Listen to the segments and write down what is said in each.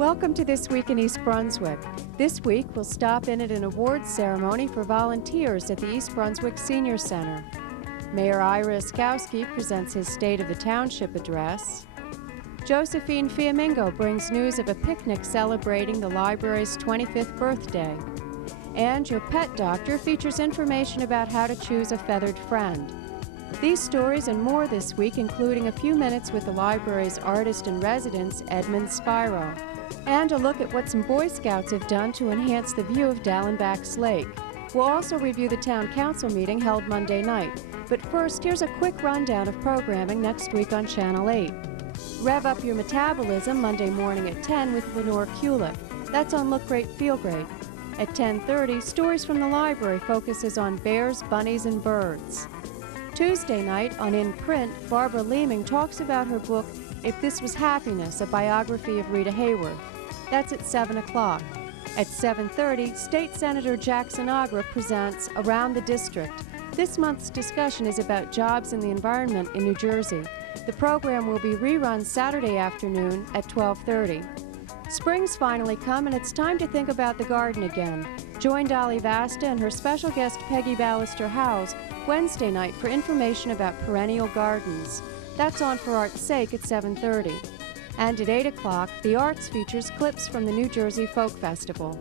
Welcome to This Week in East Brunswick. This week we'll stop in at an awards ceremony for volunteers at the East Brunswick Senior Center. Mayor Ira Oskowski presents his State of the Township address. Josephine Fiamingo brings news of a picnic celebrating the library's 25th birthday. And Your Pet Doctor features information about how to choose a feathered friend. These stories and more this week, including a few minutes with the library's artist-in-residence, Edmund Spiro, and a look at what some Boy Scouts have done to enhance the view of Dallenbach's lake. We'll also review the town council meeting held Monday night. But first, here's a quick rundown of programming next week on Channel 8. Rev Up Your Metabolism Monday morning at 10 with Lenore Kulick. That's on Look Great, Feel Great. At 10:30, Stories from the Library focuses on bears, bunnies, and birds. Tuesday night on In Print, Barbara Leeming talks about her book, If This Was Happiness, a biography of Rita Hayworth. That's at 7 o'clock. At 7:30, State Senator Jackson Agra presents Around the District. This month's discussion is about jobs in the environment in New Jersey. The program will be rerun Saturday afternoon at 12:30. Spring's finally come and it's time to think about the garden again. Join Dolly Vasta and her special guest Peggy Ballister-Howes Wednesday night for information about perennial gardens. That's on For Art's Sake at 7:30. And at 8 o'clock, The Arts features clips from the New Jersey Folk Festival.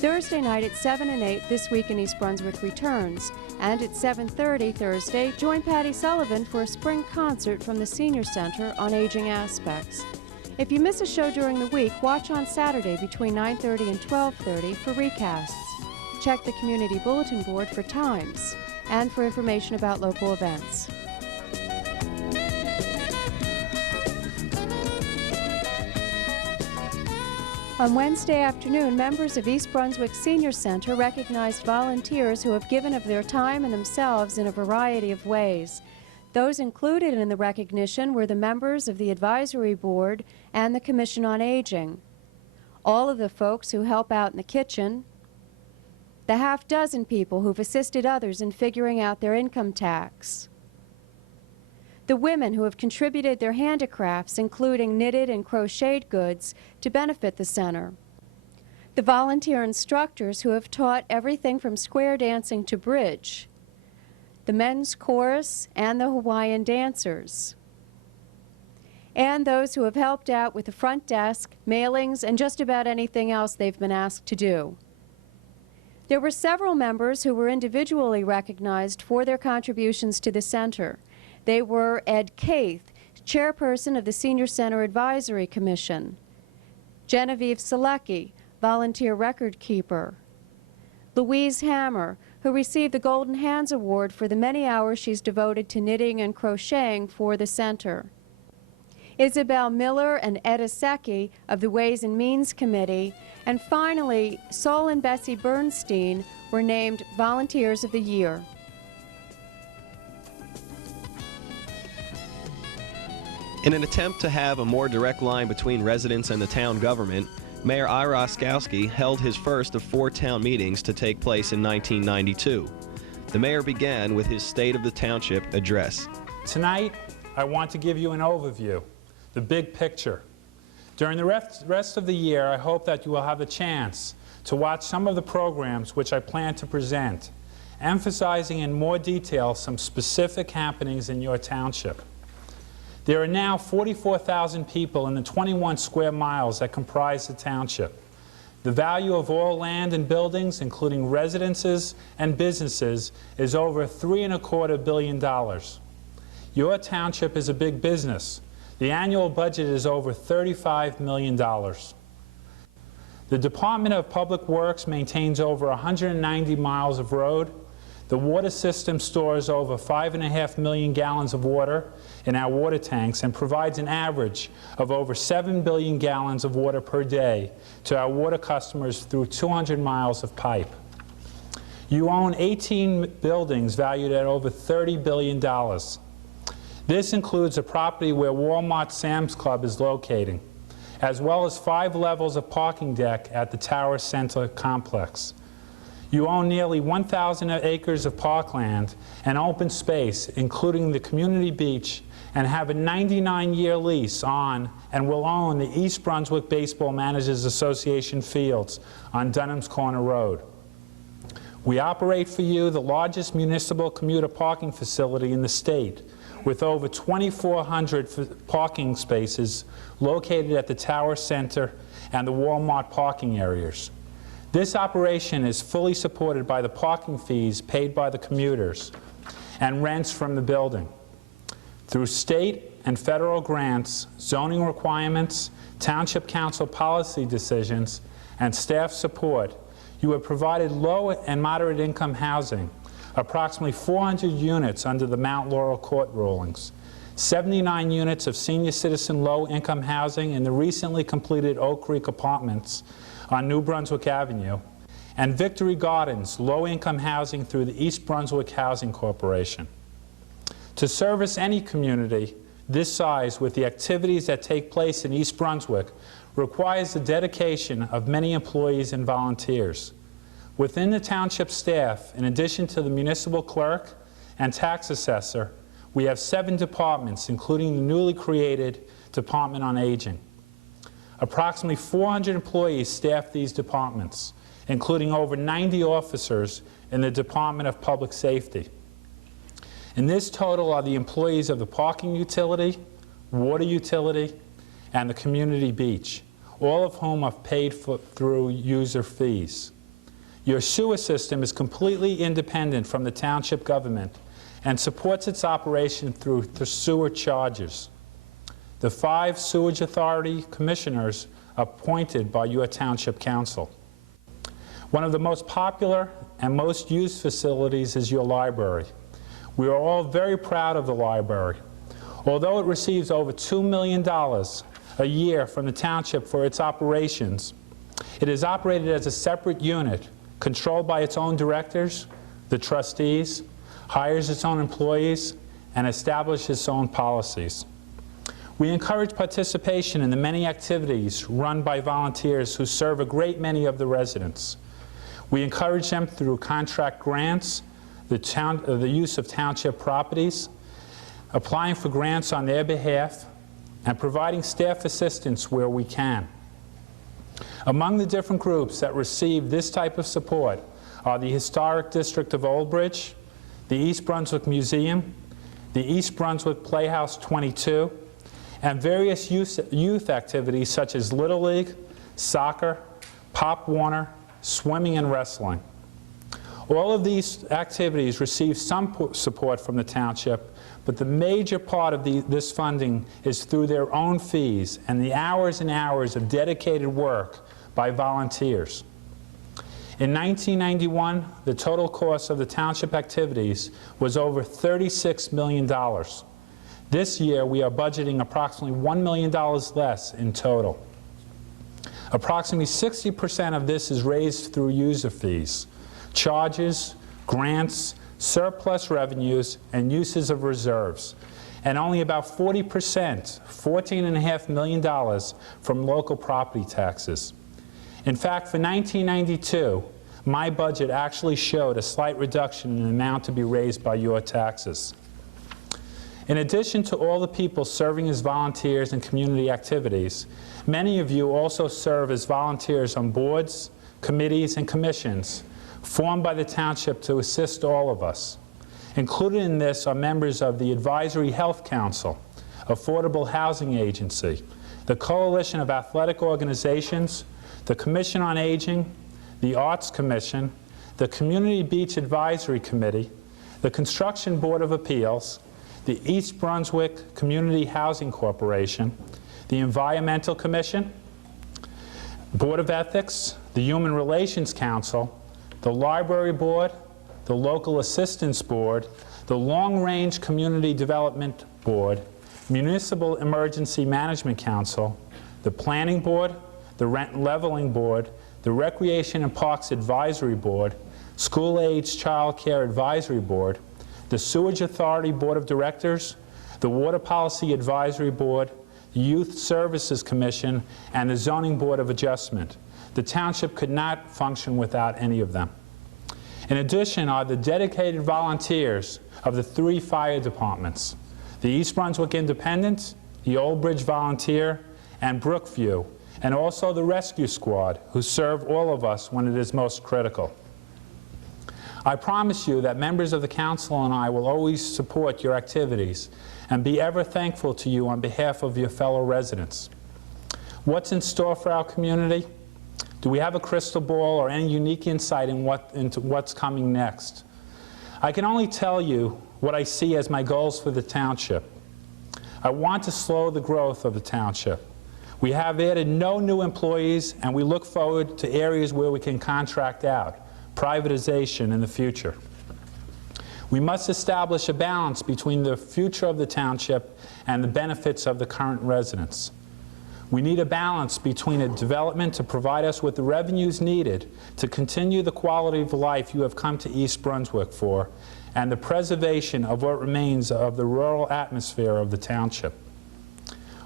Thursday night at 7 and 8, This Week in East Brunswick returns. And at 7:30 Thursday, join Patty Sullivan for a spring concert from the Senior Center on Aging Aspects. If you miss a show during the week, watch on Saturday between 9:30 and 12:30 for recasts. Check the Community Bulletin Board for times and for information about local events. On Wednesday afternoon, members of East Brunswick Senior Center recognized volunteers who have given of their time and themselves in a variety of ways. Those included in the recognition were the members of the Advisory Board and the Commission on Aging, all of the folks who help out in the kitchen, the half-dozen people who've assisted others in figuring out their income tax, the women who have contributed their handicrafts, including knitted and crocheted goods, to benefit the center, the volunteer instructors who have taught everything from square dancing to bridge, the men's chorus and the Hawaiian dancers, and those who have helped out with the front desk, mailings, and just about anything else they've been asked to do. There were several members who were individually recognized for their contributions to the center. They were Ed Kaith, chairperson of the Senior Center Advisory Commission, Genevieve Selecki, volunteer record keeper, Louise Hammer, who received the Golden Hands Award for the many hours she's devoted to knitting and crocheting for the center, Isabel Miller and Etta Secchi of the Ways and Means Committee, and finally, Sol and Bessie Bernstein were named Volunteers of the Year. In an attempt to have a more direct line between residents and the town government, Mayor Ira Oskowski held his first of 4 town meetings to take place in 1992. The mayor began with his State of the Township address. Tonight, I want to give you an overview, the big picture. During the rest of the year, I hope that you will have a chance to watch some of the programs which I plan to present, emphasizing in more detail some specific happenings in your township. There are now 44,000 people in the 21 square miles that comprise the township. The value of all land and buildings, including residences and businesses, is over $3.25 billion. Your township is a big business. The annual budget is over $35 million. The Department of Public Works maintains over 190 miles of road. The water system stores over 5.5 million gallons of water in our water tanks and provides an average of over 7 billion gallons of water per day to our water customers through 200 miles of pipe. You own 18 buildings valued at over $30 billion. This includes a property where Walmart Sam's Club is located, as well as 5 levels of parking deck at the Tower Center complex. You own nearly 1,000 acres of parkland and open space, including the community beach, and have a 99-year lease on and will own the East Brunswick Baseball Managers Association fields on Dunham's Corner Road. We operate for you the largest municipal commuter parking facility in the state, with over 2,400 parking spaces located at the Tower Center and the Walmart parking areas. This operation is fully supported by the parking fees paid by the commuters and rents from the building. Through state and federal grants, zoning requirements, township council policy decisions, and staff support, you have provided low and moderate income housing, approximately 400 units under the Mount Laurel Court rulings, 79 units of senior citizen low-income housing in the recently completed Oak Creek Apartments on New Brunswick Avenue, and Victory Gardens low-income housing through the East Brunswick Housing Corporation. To service any community this size with the activities that take place in East Brunswick requires the dedication of many employees and volunteers. Within the township staff, in addition to the municipal clerk and tax assessor, we have 7 departments, including the newly created Department on Aging. Approximately 400 employees staff these departments, including over 90 officers in the Department of Public Safety. In this total are the employees of the parking utility, water utility, and the community beach, all of whom are paid through user fees. Your sewer system is completely independent from the township government and supports its operation through the sewer charges. The 5 Sewage Authority commissioners are appointed by your township council. One of the most popular and most used facilities is your library. We are all very proud of the library. Although it receives over $2 million a year from the township for its operations, it is operated as a separate unit, controlled by its own directors, the trustees, hires its own employees, and establishes its own policies. We encourage participation in the many activities run by volunteers who serve a great many of the residents. We encourage them through contract grants, the use of township properties, applying for grants on their behalf, and providing staff assistance where we can. Among the different groups that receive this type of support are the Historic District of Old Bridge, the East Brunswick Museum, the East Brunswick Playhouse 22, and various youth activities such as Little League, soccer, Pop Warner, swimming, and wrestling. All of these activities receive some support from the township, but the major part of this funding is through their own fees and the hours and hours of dedicated work by volunteers. In 1991, the total cost of the township activities was over $36 million. This year, we are budgeting approximately $1 million less in total. Approximately 60% of this is raised through user fees, charges, grants, surplus revenues, and uses of reserves, and only about 40%, $14.5 million, from local property taxes. In fact, for 1992, my budget actually showed a slight reduction in the amount to be raised by your taxes. In addition to all the people serving as volunteers in community activities, many of you also serve as volunteers on boards, committees, and commissions formed by the township to assist all of us. Included in this are members of the Advisory Health Council, Affordable Housing Agency, the Coalition of Athletic Organizations, the Commission on Aging, the Arts Commission, the Community Beach Advisory Committee, the Construction Board of Appeals, the East Brunswick Community Housing Corporation, the Environmental Commission, Board of Ethics, the Human Relations Council, the Library Board, the Local Assistance Board, the Long Range Community Development Board, Municipal Emergency Management Council, the Planning Board, the Rent Leveling Board, the Recreation and Parks Advisory Board, School Age Child Care Advisory Board, the Sewage Authority Board of Directors, the Water Policy Advisory Board, the Youth Services Commission, and the Zoning Board of Adjustment. The township could not function without any of them. In addition are the dedicated volunteers of the 3 fire departments, the East Brunswick Independent, the Old Bridge Volunteer, and Brookview, and also the Rescue Squad, who serve all of us when it is most critical. I promise you that members of the council and I will always support your activities and be ever thankful to you on behalf of your fellow residents. What's in store for our community? Do we have a crystal ball or any unique insight into what's coming next? I can only tell you what I see as my goals for the township. I want to slow the growth of the township. We have added no new employees, and we look forward to areas where we can contract out, privatization in the future. We must establish a balance between the future of the township and the benefits of the current residents. We need a balance between a development to provide us with the revenues needed to continue the quality of life you have come to East Brunswick for, and the preservation of what remains of the rural atmosphere of the township.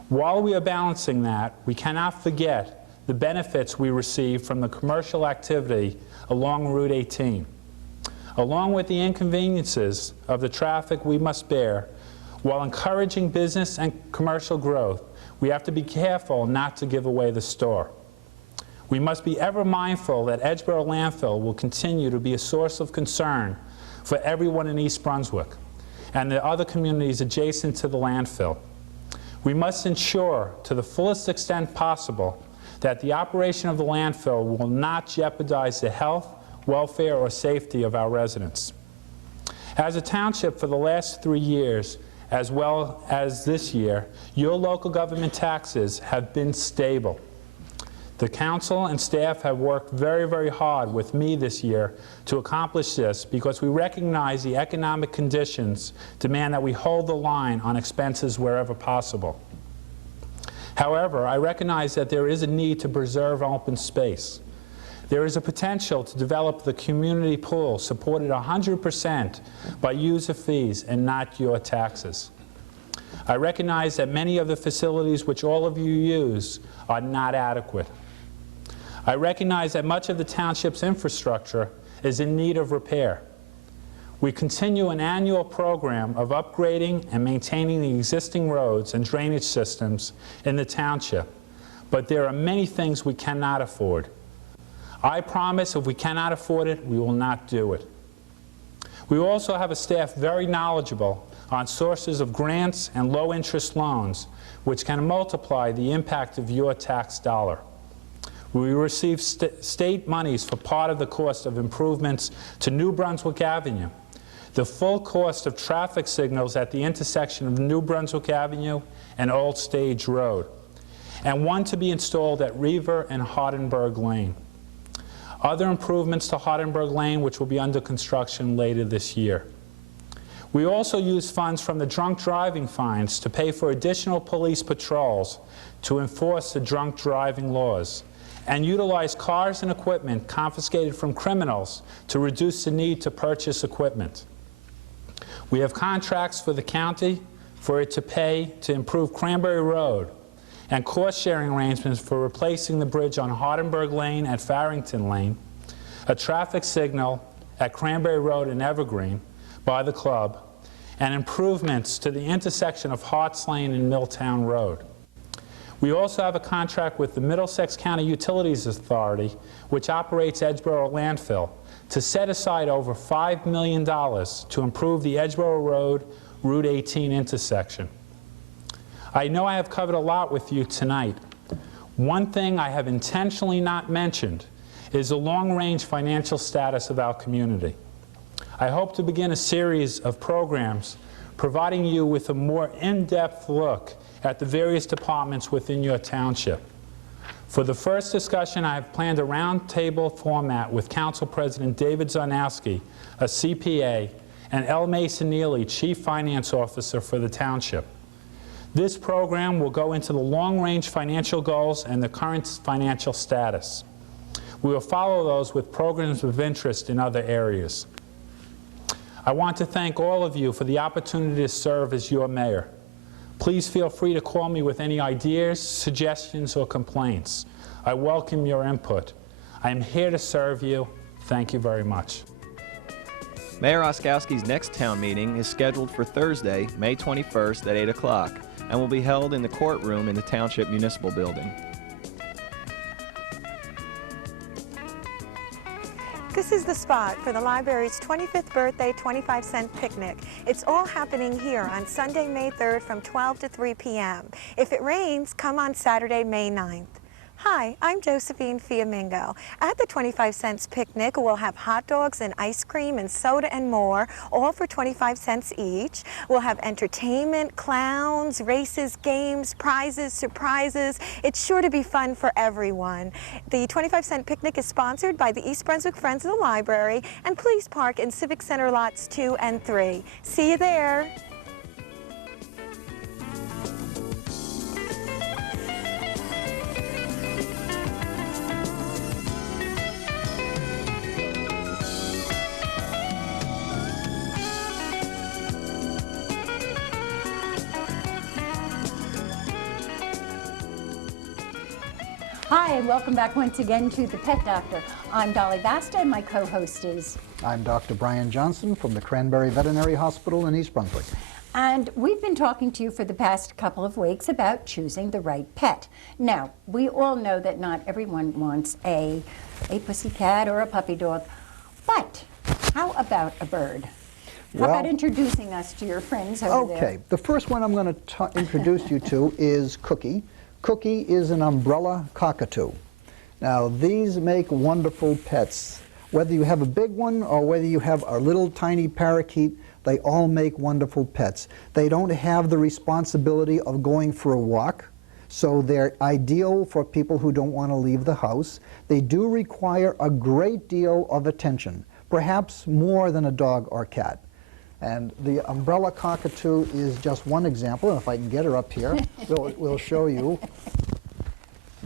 While we are balancing that, we cannot forget the benefits we receive from the commercial activity along Route 18. Along with the inconveniences of the traffic we must bear, while encouraging business and commercial growth, we have to be careful not to give away the store. We must be ever mindful that Edgeboro landfill will continue to be a source of concern for everyone in East Brunswick and the other communities adjacent to the landfill. We must ensure to the fullest extent possible that the operation of the landfill will not jeopardize the health, welfare, or safety of our residents. As a township for the last 3 years, as well as this year, your local government taxes have been stable. The council and staff have worked very, very hard with me this year to accomplish this because we recognize the economic conditions demand that we hold the line on expenses wherever possible. However, I recognize that there is a need to preserve open space. There is a potential to develop the community pool supported 100% by user fees and not your taxes. I recognize that many of the facilities which all of you use are not adequate. I recognize that much of the township's infrastructure is in need of repair. We continue an annual program of upgrading and maintaining the existing roads and drainage systems in the township, but there are many things we cannot afford. I promise if we cannot afford it, we will not do it. We also have a staff very knowledgeable on sources of grants and low-interest loans, which can multiply the impact of your tax dollar. We receive state monies for part of the cost of improvements to New Brunswick Avenue, the full cost of traffic signals at the intersection of New Brunswick Avenue and Old Stage Road, and one to be installed at Reaver and Hardenberg Lane. Other improvements to Hardenberg Lane, which will be under construction later this year. We also use funds from the drunk driving fines to pay for additional police patrols to enforce the drunk driving laws, and utilize cars and equipment confiscated from criminals to reduce the need to purchase equipment. We have contracts for the county for it to pay to improve Cranberry Road, and cost-sharing arrangements for replacing the bridge on Hardenberg Lane at Farrington Lane, a traffic signal at Cranberry Road and Evergreen by the club, and improvements to the intersection of Harts Lane and Milltown Road. We also have a contract with the Middlesex County Utilities Authority, which operates Edgeboro Landfill, to set aside over $5 million to improve the Edgeboro Road Route 18 intersection. I know I have covered a lot with you tonight. One thing I have intentionally not mentioned is the long-range financial status of our community. I hope to begin a series of programs providing you with a more in-depth look at the various departments within your township. For the first discussion, I have planned a roundtable format with Council President David Zarnowski, a CPA, and L. Mason Neely, Chief Finance Officer for the township. This program will go into the long-range financial goals and the current financial status. We will follow those with programs of interest in other areas. I want to thank all of you for the opportunity to serve as your mayor. Please feel free to call me with any ideas, suggestions, or complaints. I welcome your input. I am here to serve you. Thank you very much. Mayor Oskowski's next town meeting is scheduled for Thursday, May 21st at 8 o'clock and will be held in the courtroom in the Township Municipal Building. This is the spot for the library's 25th birthday 25-cent picnic. It's all happening here on Sunday, May 3rd from 12 to 3 p.m. If it rains, come on Saturday, May 9th. Hi, I'm Josephine Fiamingo. At the 25 cents picnic, we'll have hot dogs and ice cream and soda and more, all for 25 cents each. We'll have entertainment, clowns, races, games, prizes, surprises. It's sure to be fun for everyone. The 25 cent picnic is sponsored by the East Brunswick Friends of the Library, and please park in Civic Center lots 2 and 3. See you there. Hi, and welcome back once again to The Pet Doctor. I'm Dolly Basta, and my co-host is... I'm Dr. Brian Johnson from the Cranberry Veterinary Hospital in East Brunswick. And we've been talking to you for the past couple of weeks about choosing the right pet. Now, we all know that not everyone wants a pussycat or a puppy dog, but how about a bird? How about introducing us to your friends over there? Okay, the first one I'm going to introduce you to is Cookie. Cookie is an umbrella cockatoo. Now, these make wonderful pets. Whether you have a big one or whether you have a little tiny parakeet, they all make wonderful pets. They don't have the responsibility of going for a walk, so they're ideal for people who don't want to leave the house. They do require a great deal of attention, perhaps more than a dog or cat. And the umbrella cockatoo is just one example, and if I can get her up here, we'll show you.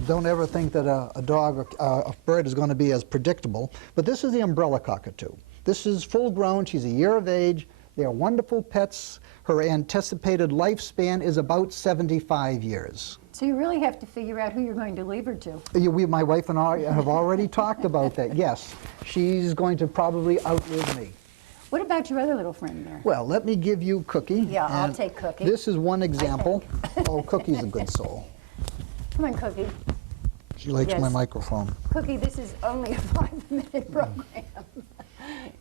Don't ever think that a dog or a bird is going to be as predictable, but this is the umbrella cockatoo. This is full grown, she's a year of age, they're wonderful pets. Her anticipated lifespan is about 75 years. So you really have to figure out who you're going to leave her to. My wife and I have already talked about that, yes. She's going to probably outlive me. What about your other little friend there? Well, let me give you Cookie. Yeah, I'll take Cookie. This is one example. Oh, Cookie's a good soul. Come on, Cookie. She likes my microphone. Cookie, this is only a 5-minute program.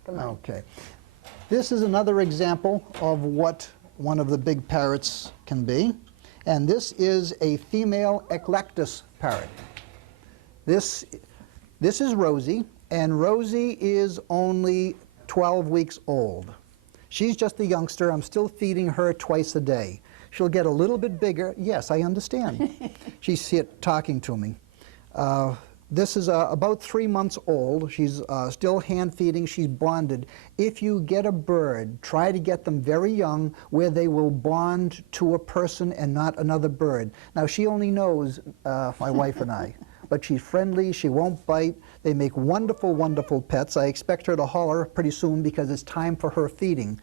Come on. Okay. This is another example of what one of the big parrots can be. And this is a female eclectus parrot. This is Rosie, and Rosie is only 12 weeks old. She's just a youngster. I'm still feeding her twice a day. She'll get a little bit bigger. Yes, I understand. She's talking to me. This is about 3 months old. She's still hand feeding. She's bonded. If you get a bird, try to get them very young where they will bond to a person and not another bird. Now, she only knows my wife and I. But she's friendly, she won't bite. They make wonderful, wonderful pets. I expect her to holler pretty soon because it's time for her feeding.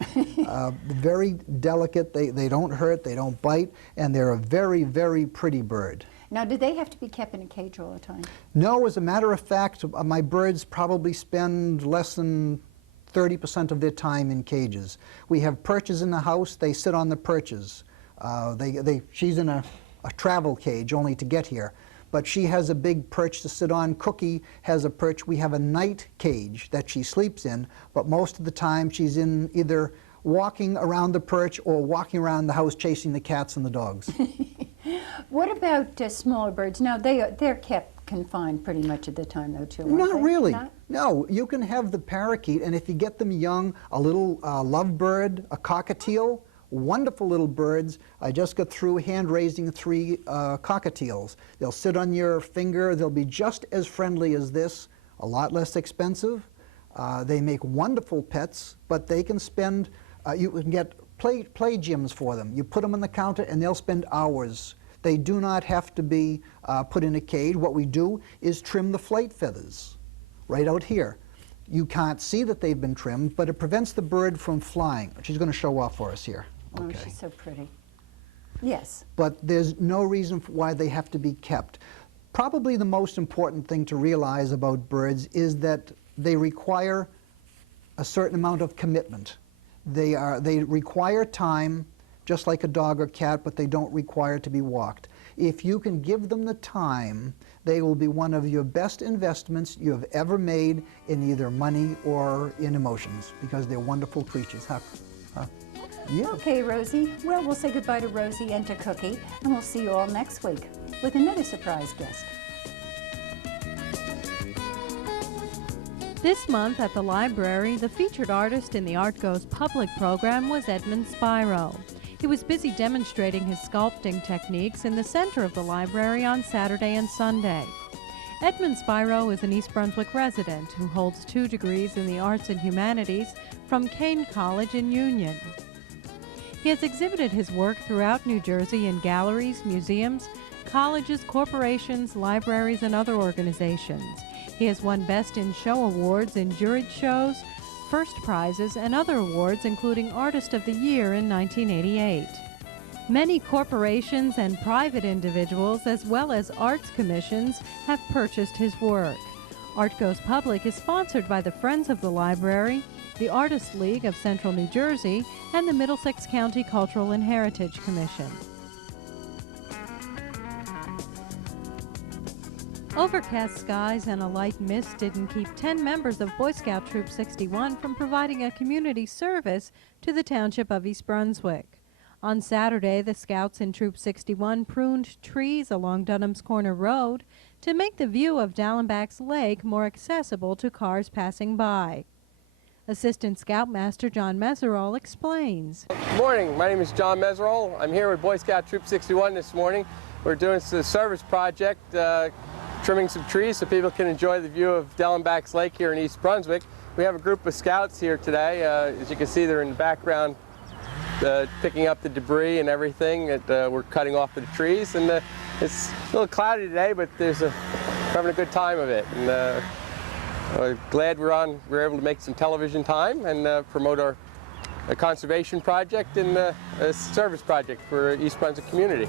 Very delicate, they don't hurt, they don't bite, and they're a very, very pretty bird. Now, do they have to be kept in a cage all the time? No, as a matter of fact, my birds probably spend less than 30% of their time in cages. We have perches in the house, they sit on the perches. She's in a travel cage only to get here. But she has a big perch to sit on. Cookie has a perch. We have a night cage that she sleeps in, but most of the time she's in either walking around the perch or walking around the house chasing the cats and the dogs. What about smaller birds? Now, they're kept confined pretty much at the time, though, too, aren't they? Not really. Not? No, you can have the parakeet, and if you get them young, a little lovebird, a cockatiel, wonderful little birds. I just got through hand-raising 3 cockatiels. They'll sit on your finger. They'll be just as friendly as this, a lot less expensive. They make wonderful pets, but they can spend, you can get play gyms for them. You put them on the counter and they'll spend hours. They do not have to be put in a cage. What we do is trim the flight feathers right out here. You can't see that they've been trimmed, but it prevents the bird from flying. She's going to show off for us here. Okay. Oh, she's so pretty. Yes. But there's no reason why they have to be kept. Probably the most important thing to realize about birds is that they require a certain amount of commitment. They require time, just like a dog or cat, but they don't require to be walked. If you can give them the time, they will be one of your best investments you have ever made in either money or in emotions, because they're wonderful creatures. Yeah. Okay, Rosie. Well, we'll say goodbye to Rosie and to Cookie, and we'll see you all next week with another surprise guest. This month at the library, the featured artist in the Art Goes Public program was Edmund Spiro. He was busy demonstrating his sculpting techniques in the center of the library on Saturday and Sunday. Edmund Spiro is an East Brunswick resident who holds 2 degrees in the arts and humanities from Kane College in Union. He has exhibited his work throughout New Jersey in galleries, museums, colleges, corporations, libraries, and other organizations. He has won Best in Show awards in juried shows, first prizes, and other awards, including Artist of the Year in 1988. Many corporations and private individuals, as well as arts commissions, have purchased his work. Art Goes Public is sponsored by the Friends of the Library, the Artists League of Central New Jersey, and the Middlesex County Cultural and Heritage Commission. Overcast skies and a light mist didn't keep 10 members of Boy Scout Troop 61 from providing a community service to the Township of East Brunswick. On Saturday, the Scouts in Troop 61 pruned trees along Dunham's Corner Road to make the view of Dallenbach's Lake more accessible to cars passing by. Assistant Scoutmaster John Meserol explains. Good morning. My name is John Meserol. I'm here with Boy Scout Troop 61 this morning. We're doing a service project, trimming some trees so people can enjoy the view of Dallenbach's Lake here in East Brunswick. We have a group of scouts here today. As you can see, they're in the background picking up the debris and everything that we're cutting off of the trees. And it's a little cloudy today, but we're having a good time of it. And we're glad we're able to make some television time and promote our conservation project and a service project for East Brunswick community.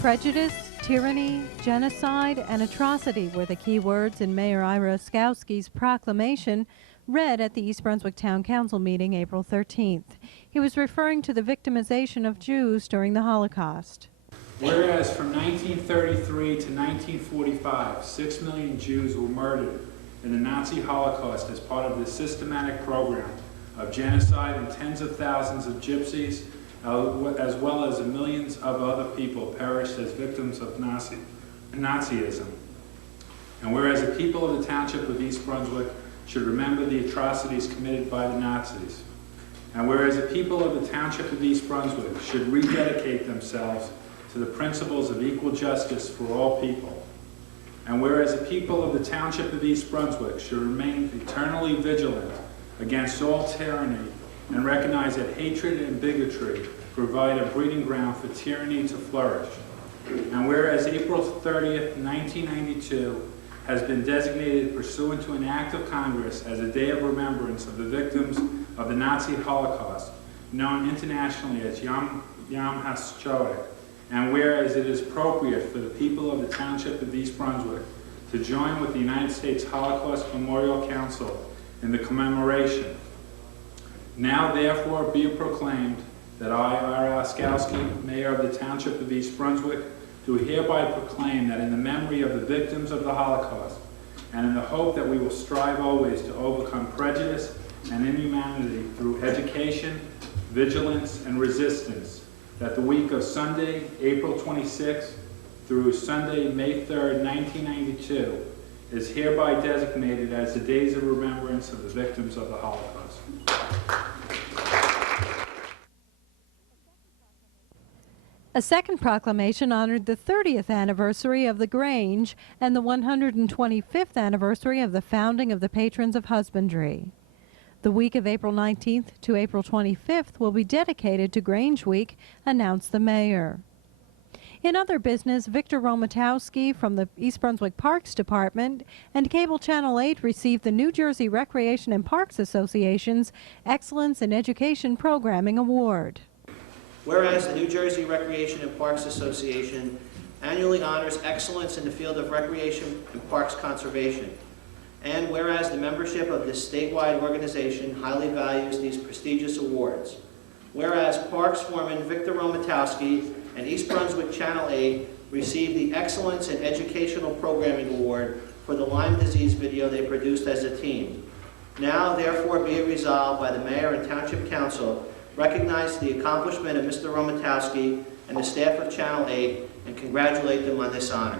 Prejudice, tyranny, genocide, and atrocity were the key words in Mayor Ira Oskowski's proclamation read at the East Brunswick Town Council meeting April 13th. He was referring to the victimization of Jews during the Holocaust. Whereas from 1933 to 1945, 6 million Jews were murdered in the Nazi Holocaust as part of the systematic program of genocide, and tens of thousands of gypsies, as well as millions of other people perished as victims of Nazism. And whereas the people of the Township of East Brunswick should remember the atrocities committed by the Nazis. And whereas the people of the Township of East Brunswick should rededicate themselves to the principles of equal justice for all people. And whereas the people of the Township of East Brunswick should remain eternally vigilant against all tyranny and recognize that hatred and bigotry provide a breeding ground for tyranny to flourish. And whereas April 30th, 1992 has been designated pursuant to an act of Congress as a day of remembrance of the victims of the Nazi Holocaust, known internationally as Yom HaShoah, and whereas it is appropriate for the people of the Township of East Brunswick to join with the United States Holocaust Memorial Council in the commemoration. Now therefore be it proclaimed that I, Ira Oskowski, Mayor of the Township of East Brunswick, do hereby proclaim that in the memory of the victims of the Holocaust, and in the hope that we will strive always to overcome prejudice and inhumanity through education, vigilance, and resistance, that the week of Sunday, April 26th through Sunday, May 3rd, 1992, is hereby designated as the days of remembrance of the victims of the Holocaust. A second proclamation honored the 30th anniversary of the Grange and the 125th anniversary of the founding of the Patrons of Husbandry. The week of April 19th to April 25th will be dedicated to Grange Week, announced the mayor. In other business, Victor Romatowski from the East Brunswick Parks Department and Cable Channel 8 received the New Jersey Recreation and Parks Association's Excellence in Education Programming Award. Whereas the New Jersey Recreation and Parks Association annually honors excellence in the field of recreation and parks conservation. And whereas the membership of this statewide organization highly values these prestigious awards. Whereas Parks Foreman Victor Romatowski and East Brunswick Channel 8 received the Excellence in Educational Programming Award for the Lyme disease video they produced as a team. Now, therefore, be it resolved by the Mayor and Township Council, recognize the accomplishment of Mr. Romatowski and the staff of Channel 8 and congratulate them on this honor.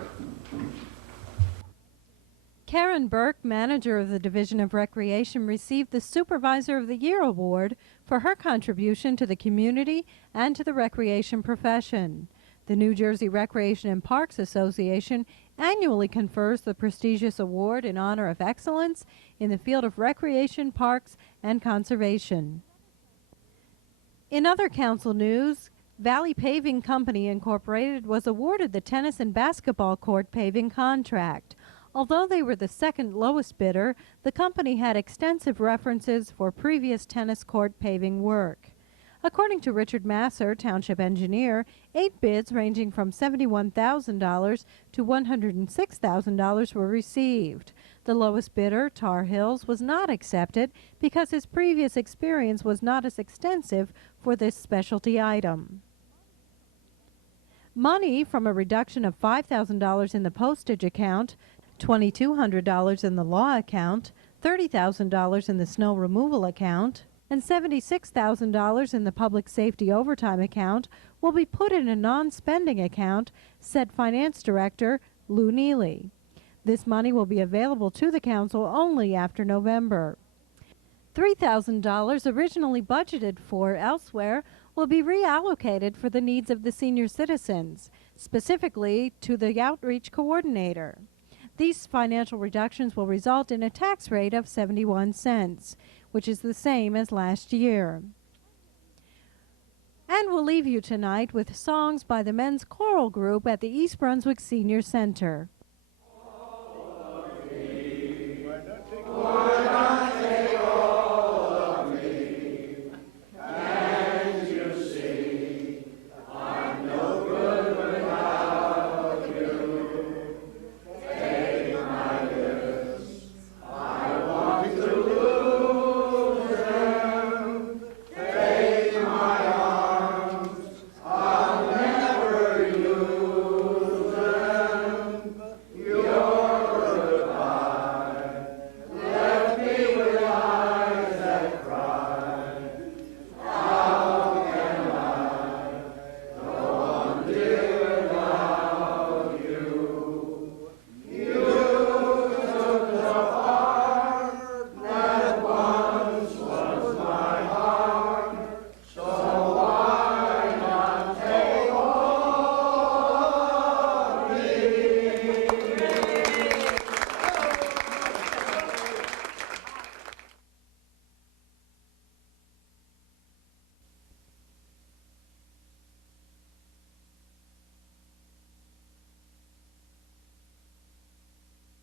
Karen Burke, manager of the Division of Recreation, received the Supervisor of the Year award for her contribution to the community and to the recreation profession. The New Jersey Recreation and Parks Association annually confers the prestigious award in honor of excellence in the field of recreation, parks, and conservation. In other council news, Valley Paving Company Incorporated was awarded the tennis and basketball court paving contract. Although they were the second lowest bidder, the company had extensive references for previous tennis court paving work. According to Richard Masser, township engineer, 8 bids ranging from $71,000 to $106,000 were received. The lowest bidder, Tar Hills, was not accepted because his previous experience was not as extensive for this specialty item. Money from a reduction of $5,000 in the postage account, $2,200 in the law account, $30,000 in the snow removal account, and $76,000 in the public safety overtime account will be put in a non-spending account, said Finance Director Lou Neely. This money will be available to the council only after November. $3,000 originally budgeted for elsewhere will be reallocated for the needs of the senior citizens, specifically to the outreach coordinator. These financial reductions will result in a tax rate of 71 cents, which is the same as last year. And we'll leave you tonight with songs by the men's choral group at the East Brunswick Senior Center.